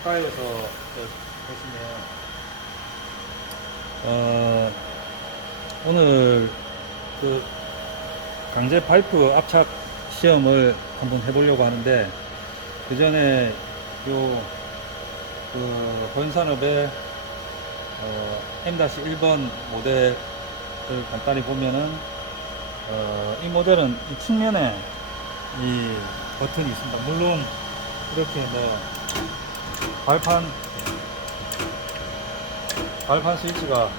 가까이에서 보시면 오늘 그 강제 파이프 압착 시험을 한번 해보려고 하는데, 그 전에 그 현산업의 M-1번 모델을 간단히 보면은 이 모델은 이 측면에 이 버튼이 있습니다. 물론 이렇게 뭐 발판 스위치가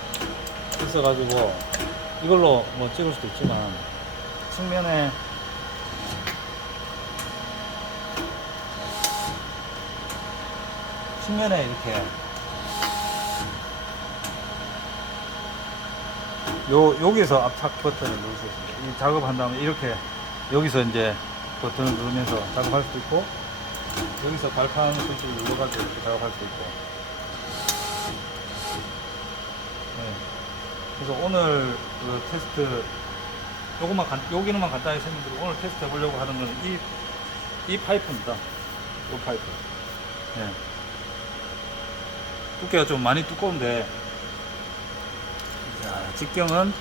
있어가지고 이걸로 뭐 찍을 수도 있지만, 측면에 이렇게 여기서 압착 버튼을 누를 수 있습니다. 이 작업한 다음에 이렇게 여기서 이제 버튼을 누르면서 작업할 수도 있고, 여기서 발판 스위치를 눌러가지고 이렇게 작업할 수도 있고. 네. 그래서 오늘 그 테스트 여기는만 간단히 설명드리고, 오늘 테스트 해보려고 하는 거는 이 파이프입니다. 이 파이프. 네. 두께가 좀 많이 두꺼운데, 자, 직경은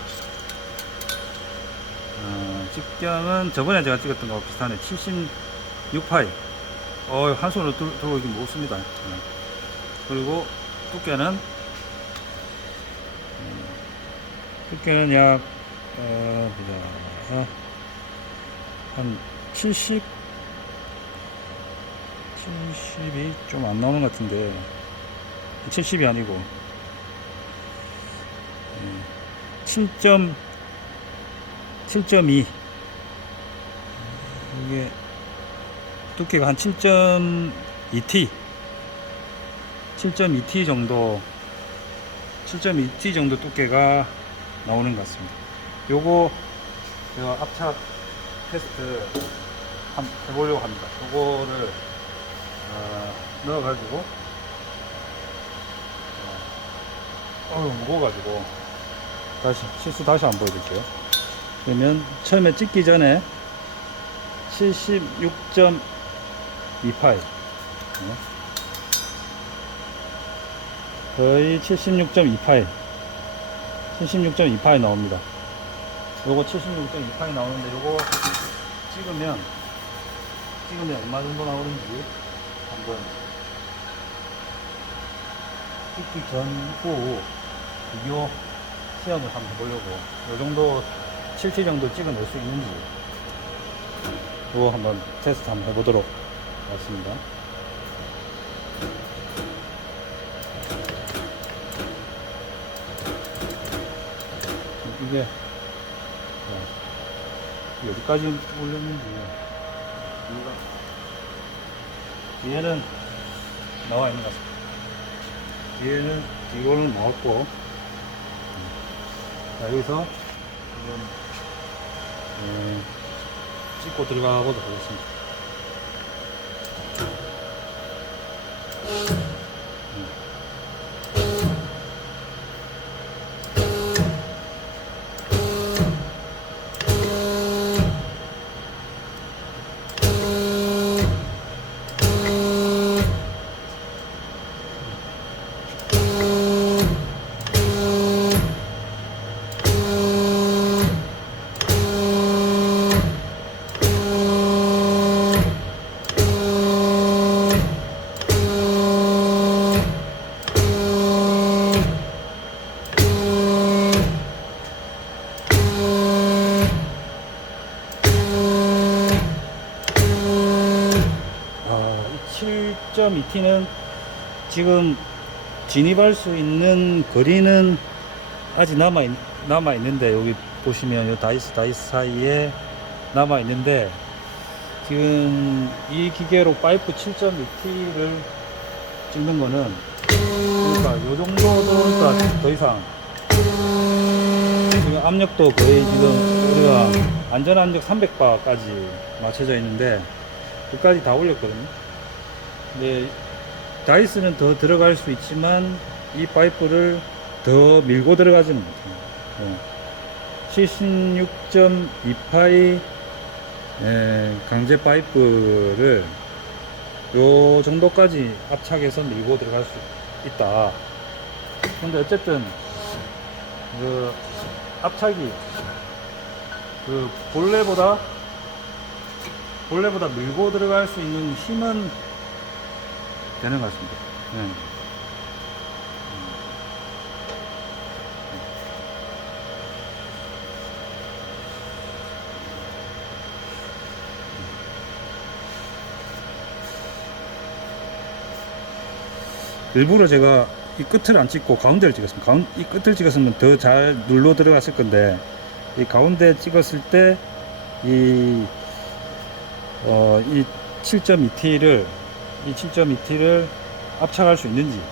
저번에 제가 찍었던 거하고 비슷하네. 76파이. 한 손으로 들고 있긴 무겁습니다. 그리고 두께는 약 보자, 한 70이 좀 안 나오는 것 같은데, 70이 아니고 7.2. 이게 두께가 한 7.2T 정도 두께가 나오는 것 같습니다. 요거 제가 압착 테스트 한번 해보려고 합니다. 요거를 넣어가지고 무거워가지고 실수 다시 한번 보여드릴게요. 그러면 처음에 찍기 전에 76.2파이, 거의 76.2파이 나옵니다. 요거 76.2파이 나오는데, 요거 찍으면 얼마 정도 나오는지 한번 찍기 전 후 비교 시험을 한번 해보려고, 요 정도 7T 정도 찍어낼 수 있는지 그거 한번 테스트 한번 해보도록 하겠습니다. 이게 어디까지 올렸는지, 뒤에는 나와 있는 것 같습니다. 뒤에는 뒤로는 나왔고, 자, 여기서 찍고 들어가 보도록 하겠습니다. 이 7.2T는 지금 진입할 수 있는 거리는 아직 남아 있는데, 여기 보시면 이 다이스 사이에 남아 있는데, 지금 이 기계로 파이프 7.2T를 찍는 거는, 그러니까 요 정도니까 더 이상 지금 압력도 거의 지금 우리가 안전 압력 300바까지 맞춰져 있는데, 끝까지 다 올렸거든요. 근데 다이스는 더 들어갈 수 있지만 이 파이프를 더 밀고 들어가지는 못해요. 76.2파이 강제 파이프를 요 정도까지 압착해서 밀고 들어갈 수 있다. 근데 어쨌든 그 압착이 그 본래보다 밀고 들어갈 수 있는 힘은 되는 것 같습니다. 네. 일부러 제가 이 끝을 안 찍고 가운데를 찍었습니다. 이 끝을 찍었으면 더 잘 눌러 들어갔을 건데, 이 가운데 찍었을 때 이 7.2T를 압착할 수 있는지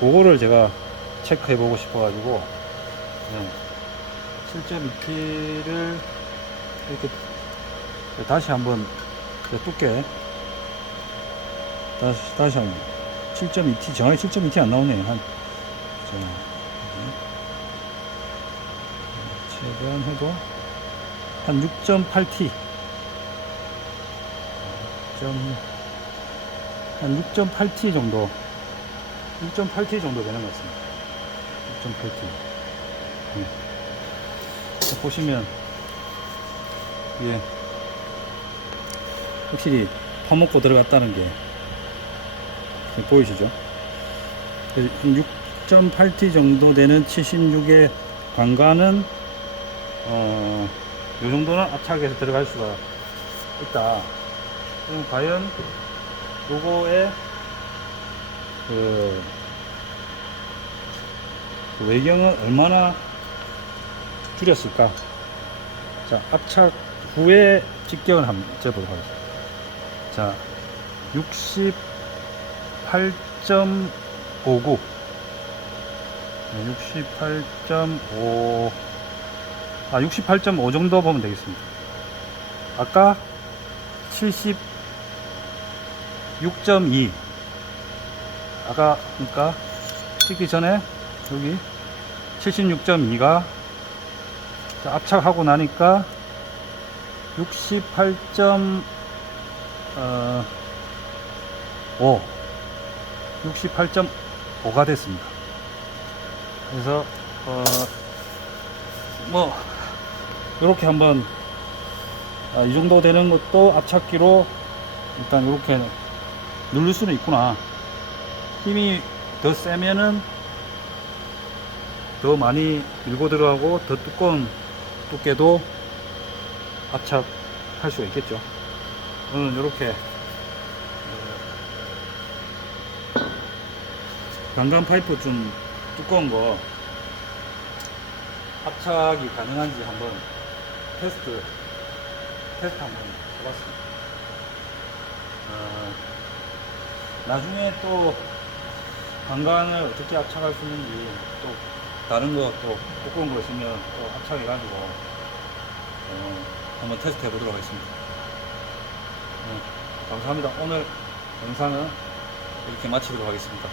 그거를 제가 체크해 보고 싶어 가지고 7.2T를 이렇게 다시 한번 두께 다시 한번 7.2T 정확히 7.2T 안 나오네요. 최대한 해도 한 6.8T 한 6.8T 정도 6.8T 정도 되는 것 같습니다. 6.8T 보시면 예, 확실히 퍼먹고 들어갔다는 게 보이시죠? 한 6.8T 정도 되는 76의 관관은 요 정도는 압착해서 들어갈 수가 있다. 그럼 과연 요거의 그 외경은 얼마나 줄였을까? 자, 압착 후에 직경을 한번 재보도록 하겠습니다. 자, 68.59 68.5 정도 보면 되겠습니다. 아까 76.2 아까 그러니까 찍기 전에 여기 76.2가 압착하고 나니까 68.5 68.5가 됐습니다. 그래서 뭐 이렇게 한번 이 정도 되는 것도 압착기로 일단 이렇게 누를 수는 있구나. 힘이 더 세면은 더 많이 밀고 들어가고 더 두꺼운 두께도 압착할 수가 있겠죠. 오늘 이렇게 관관 파이프 좀 두꺼운 거 압착이 가능한지 한번 테스트 한번 해봤습니다. 나중에 또 관관을 어떻게 압착할 수 있는지 또 다른 거 또 두꺼운 거 있으면 또 압착해 가지고 한번 테스트 해보도록 하겠습니다. 감사합니다. 오늘 영상은 이렇게 마치도록 하겠습니다.